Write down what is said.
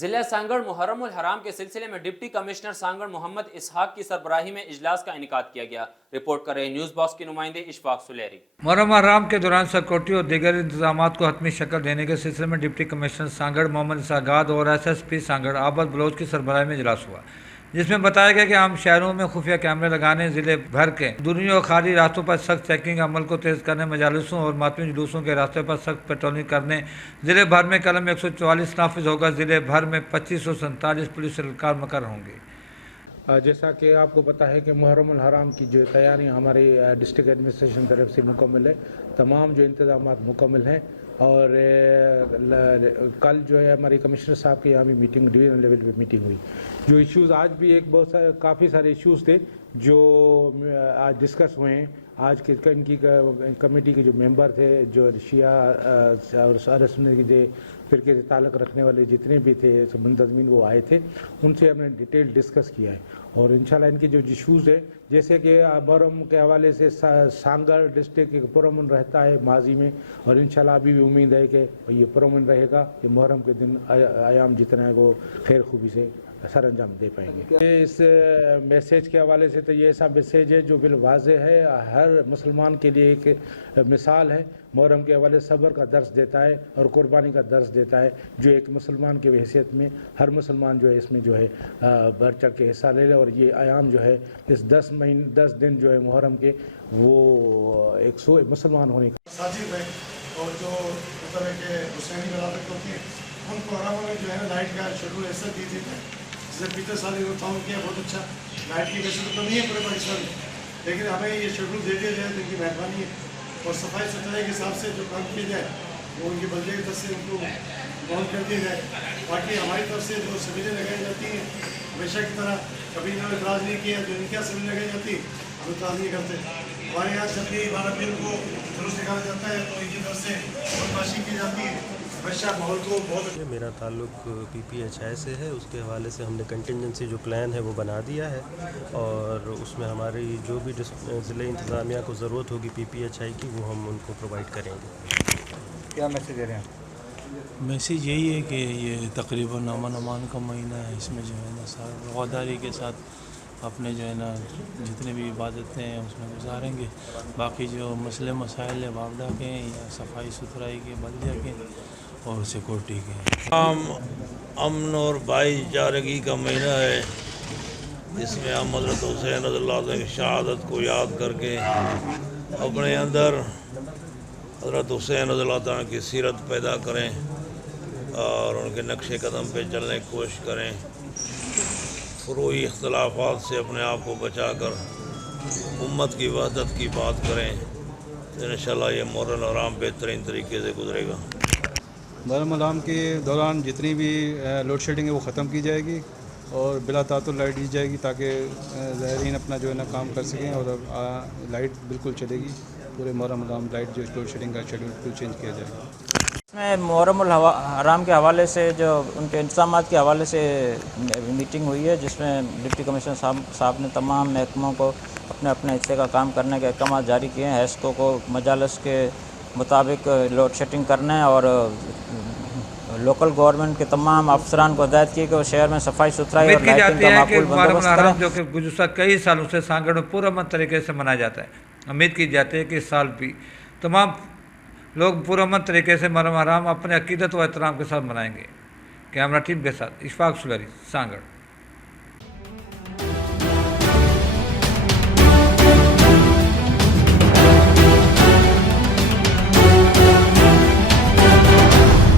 ضلع سانگڑ محرم الحرام کے سلسلے میں ڈپٹی کمشنر سانگڑ محمد اسحاق کی سربراہی میں اجلاس کا انعقاد کیا گیا۔ رپورٹ کر رہے نیوز باکس کے نمائندے اشفاق سلیری۔ محرم الحرام کے دوران سیکورٹی اور دیگر انتظامات کو حتمی شکل دینے کے سلسلے میں ڈپٹی کمشنر سانگڑ محمد اسحاق اور SSP سانگڑ عابد بلوچ کی سربراہی میں اجلاس ہوا، جس میں بتایا گیا کہ عام شہروں میں خفیہ کیمرے لگانے، ضلع بھر کے اندرونی اور خارجی راستوں پر سخت چیکنگ عمل کو تیز کرنے، مجالسوں اور ماتمی جلوسوں کے راستے پر سخت پیٹرولنگ کرنے، ضلع بھر میں قلم 144 نافذ ہوگا، ضلع بھر میں 2547 پولیس اہلکار مقرر ہوں گے۔ جیسا کہ آپ کو پتہ ہے کہ محرم الحرام کی جو تیاریاں ہماری ڈسٹرکٹ ایڈمنسٹریشن طرف سے مکمل ہے، تمام جو انتظامات مکمل ہیں، اور کل جو ہے ہماری کمشنر صاحب کی یہاں بھی میٹنگ ڈویژن لیول پہ میٹنگ ہوئی۔ جو ایشوز آج بھی کافی سارے ایشوز تھے جو آج ڈسکس ہوئے ہیں۔ آج کے ان کی کمیٹی کے جو ممبر تھے، جو شیعہ اور سنی کے فرقے سے تعلق رکھنے والے جتنے بھی تھے منتظمین وہ آئے تھے، ان سے ہم نے ڈیٹیل ڈسکس کیا ہے، اور انشاءاللہ ان کے جو ایشوز ہے، جیسے کہ محرم کے حوالے سے سانگڑ ڈسٹرکٹ ایک پرامن رہتا ہے ماضی میں، اور انشاءاللہ ابھی بھی امید ہے کہ یہ پرامن رہے گا، کہ محرم کے دن ایام جتنا ہے وہ خیر خوبی سے سر انجام دے پائیں گے۔ اس میسیج کے حوالے سے تو یہ ایسا میسیج ہے جو بالواضح ہے، ہر مسلمان کے لیے ایک مثال ہے، محرم کے حوالے صبر کا درس دیتا ہے اور قربانی کا درس دیتا ہے، جو ایک مسلمان کی حیثیت میں ہر مسلمان جو ہے اس میں جو ہے بڑھ چڑھ کے حصہ لے لے، اور یہ ایام جو ہے اس 10 دن جو ہے محرم کے وہ ایک مسلمان ہونے کا ساجد ہے، اور جو طرح کے حسینی برادت ہوتی ہے ان کو حرام میں جو ہے لائٹ کا شیڈول ایسا دی تھی، جیسے پیچھے سال کام کیا بہت اچھا، لائٹ کی ویسے تو نہیں ہے پورے پاکستان میں، لیکن ہمیں یہ شیڈول دے دیا جائے تو ان کی مہربانی ہے، اور صفائی ستھرائی کے حساب سے جو کام کیا جائے وہ ان کی بلدیہ کی طرف سے ان کو بہت کر دیا جائے۔ باقی ہماری طرف سے جو سبیلیں لگائی جاتی ہیں ہمیشہ کی طرح کبھی انہوں نے اعتراض نہیں کیا، جو ان کی سبیلیں لگائی جاتی ہم اعتراض نہیں کرتے۔ ہمارے یہاں جب بھی 12 اپریل کو جلوس نکالا جاتا ہے تو ان کی طرف سے بدماشی کی جاتی ہے، ہمیشہ ماحول کو بہت۔ میرا تعلق PPHI سے ہے، اس کے حوالے سے ہم نے کنٹینجنسی جو پلان ہے وہ بنا دیا ہے، اور اس میں ہماری جو بھی ضلع انتظامیہ کو ضرورت ہوگی PPHI کی وہ ہم ان کو پرووائڈ کریں گے۔ کیا میسیج دے رہے ہیں؟ میسیج یہی ہے کہ یہ تقریباً امن امان کا مہینہ ہے، اس میں جو ہے نا رواداری کے ساتھ اپنے جو ہے نا جتنے بھی عبادتیں ہیں اس میں گزاریں گے، باقی جو مسئلے مسائل ہیں واپڈا کے ہیں یا صفائی ستھرائی کے بلدیہ کے اور سیکورٹی کے۔ امن اور بھائی چارگی کا مہینہ ہے، جس میں ہم حضرت حسین رضی اللہ عنہ کی شہادت کو یاد کر کے اپنے اندر حضرت حسین رضی اللہ عنہ کی سیرت پیدا کریں اور ان کے نقش قدم پہ چلنے کی کوشش کریں، فروعی اختلافات سے اپنے آپ کو بچا کر امت کی وحدت کی بات کریں، انشاءاللہ یہ محرم الحرام بہترین طریقے سے گزرے گا۔ محرم الحرام کے دوران جتنی بھی لوڈ شیڈنگ ہے وہ ختم کی جائے گی، اور بلا تعطل لائٹ دی جائے گی تاکہ زائرین اپنا جو ہے نا کام کر سکیں، اور لائٹ بالکل چلے گی پورے محرم الحرام، لائٹ جو لوڈ شیڈنگ کا شیڈول بالکل چینج کیا جائے گا۔ اس میں محرم الحرام کے حوالے سے جو ان کے انتظامات کے حوالے سے میٹنگ ہوئی ہے، جس میں ڈپٹی کمشنر صاحب نے تمام محکموں کو اپنے اپنے حصے کا کام کرنے کے احکامات جاری کیے ہیں۔ ہیسکو کو مجالس کے مطابق لوڈ شیڈنگ کرنا ہے، اور لوکل گورنمنٹ کے تمام افسران کو ہدایت کی کہ وہ شہر میں صفائی ستھرائی اور لائٹنگ کا معقول بندوبست کریں۔ جو کہ گزشتہ کئی سالوں سے سانگڑ میں پرامن طریقے سے منایا جاتا ہے، امید کی جاتی ہے کہ اس سال بھی تمام لوگ پرامن طریقے سے محرم الحرام اپنے عقیدت و احترام کے ساتھ منائیں گے۔ کیمرہ ٹیم کے ساتھ اشفاق سلیری، سانگڑ۔